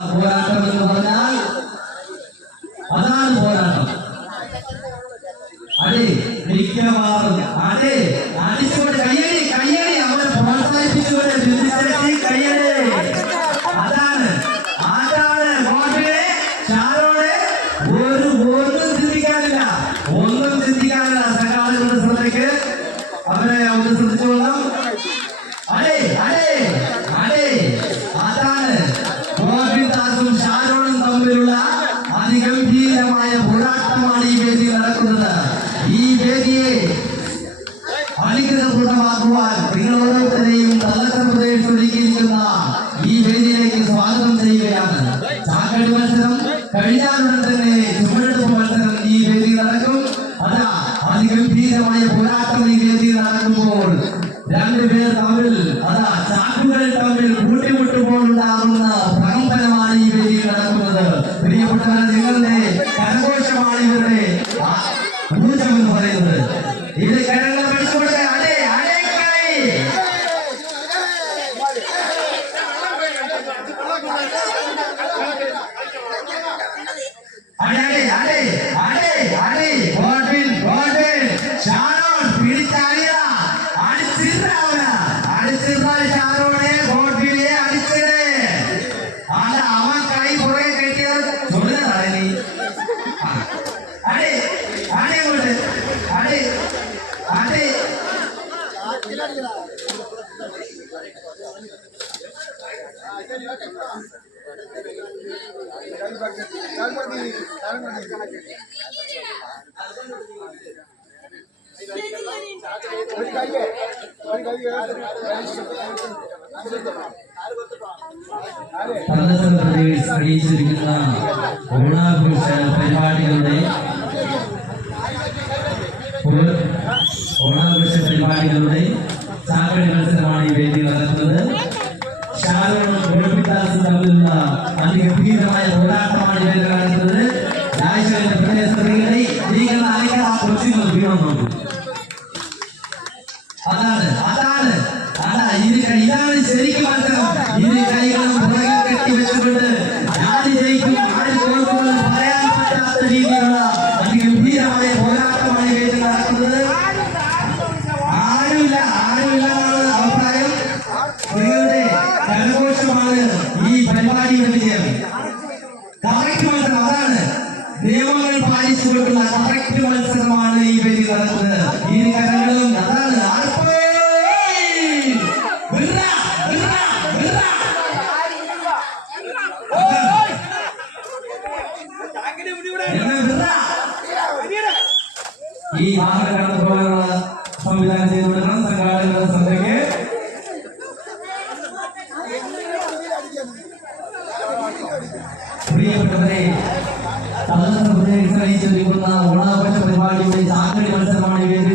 പോരാട്ടം എന്ന് പറഞ്ഞാൽ അതാണ് പോരാട്ടം. അതെ, മിക്കവാറും അതെ അടിച്ചുകൊണ്ട് കയ്യടി കയ്യടി അവരെ പ്രോത്സാഹിപ്പിച്ചുകൊണ്ട് ചിന്തിച്ചേക്ക് കയ്യടി. അതാണ് അതാണ് ഗോഡ്വിനെ ഷാരോടെ ഒന്നും ചിന്തിക്കാനില്ല, ഒന്നും ചിന്തിക്കാനില്ല. സകാളുകളുടെ ശ്രദ്ധയ്ക്ക് അവരെ ഒന്ന് ശ്രദ്ധിച്ചോളാം. അതെ അതെ അതെ അതാണ് ഗോഡ്വിൻ ഷാരോണും തമ്മിലുള്ള അതിഗംഭീരമായ പോരാട്ടമാണ് ഈ വേദിയിൽ നടക്കുന്നത്. ഈ വേദിയെ അനുഗ്രഹപൂർണ്ണമാക്കുവാൻ നിങ്ങൾ ഓരോരുത്തരെയും തലസമൃദ്ധയിൽ ഒരുക്കിയിരിക്കുന്ന ഈ വേദിയിലേക്ക് സ്വാഗതം ചെയ്യുകയാണ്. ചാക്കടി മത്സരം കഴിഞ്ഞാലുടൻ തന്നെ ചുമടെടുപ്പ് മത്സരം ഈ വേദിയിൽ നടക്കും. അതാ അതിഗംഭീരമായ പോരാട്ടം ഈ വേദിയിൽ നടക്കുമ്പോൾ രണ്ടുപേർ തമ്മിൽ അതാ ചാക്കുകൾ തമ്മിൽ കൂട്ടിമുട്ടുമ്പോൾ ഉണ്ടാകുന്ന പ്രകമ്പനമാണ് ഈ വേദിയിൽ നടക്കുന്നത്. പ്രിയപ്പെട്ടവരെ, നിങ്ങളുടെ കരഘോഷമാണ് ഇവരുടെ ഊർജം എന്ന് പറയുന്നത്. ഇത് കരങ്ങൾ പഠിച്ചുകൊണ്ട് അടേ അടേ കളി അടേ അടേ അടേ അടേ ഗോഡ്വിൻ ഗോഡ്വിൻ ഷാരോൺ പിടിച്ചറിയ അടിച്ചിട്ടാവന അടിച്ചിട്ടാൽ ഷാരോണെ ഗോഡ്വിനെ അടിച്ചത്. അല്ല, അവൻ കൈ പുറകെ കെട്ടിയത് ചൊല്ലുന്നതാണ് നീ. അടേ അടേ കൊണ്ട് അടേ അടേ അറിയിച്ചിരിക്കുന്ന ഓണാഘോഷ പരിപാടികളുടെ ചാക്കടി മത്സരമാണ് ഈ വേദി നടക്കുന്നത്. ഷാരോണും ഗോപിദാസും തമ്മിലുള്ള അതിഗംഭീരമായ പോരാട്ടമാണ് ഈ വേദി നടക്കുന്നത്. രാജശേഖരന്റെ പ്രദേശങ്ങളെ നോക്കൂ. അതാണ് അതാണ് അതാ ഇതാണ് ശരിക്കും മത്സരം. ഇരു കൈകളും പുറകിൽ കെട്ടി വെച്ചുകൊണ്ട് ആര് ജയിക്കും ആര് തോൽക്കുമെന്ന് പറയാൻ പറ്റാത്ത രീതിയിലുള്ള അതിഗംഭീരമായ പോരാട്ടമാണ് ഈ വേദി നടക്കുന്നത്. ആരുമില്ല ആരുമില്ലെന്നാണ് അഭിപ്രായം. നിങ്ങളുടെ കരഘോഷമാണ് ഈ പരിപാടിയുടെ വിജയം. കറക്റ്റ് മത്സരം, അതാണ് നിയമങ്ങൾ പാലിച്ചുകൊണ്ടുള്ള കറക്റ്റ് മത്സരമാണ് ഈ വേദി നടക്കുന്നത്. ഇരു കരങ്ങളും അതാണ് ഈ വാഹനം കടന്നു പോകാനുള്ള സംവിധാനം ചെയ്തു കൊടുക്കണം. സംഘാടകരുടെ ശ്രദ്ധയ്ക്ക് പ്രിയപ്പെട്ടവരെ, തലസമൃദ്ധയിൽ ഓണാഘോഷ പരിപാടിയുടെ ചാക്കടി മത്സരമാണ് ഈ വേദി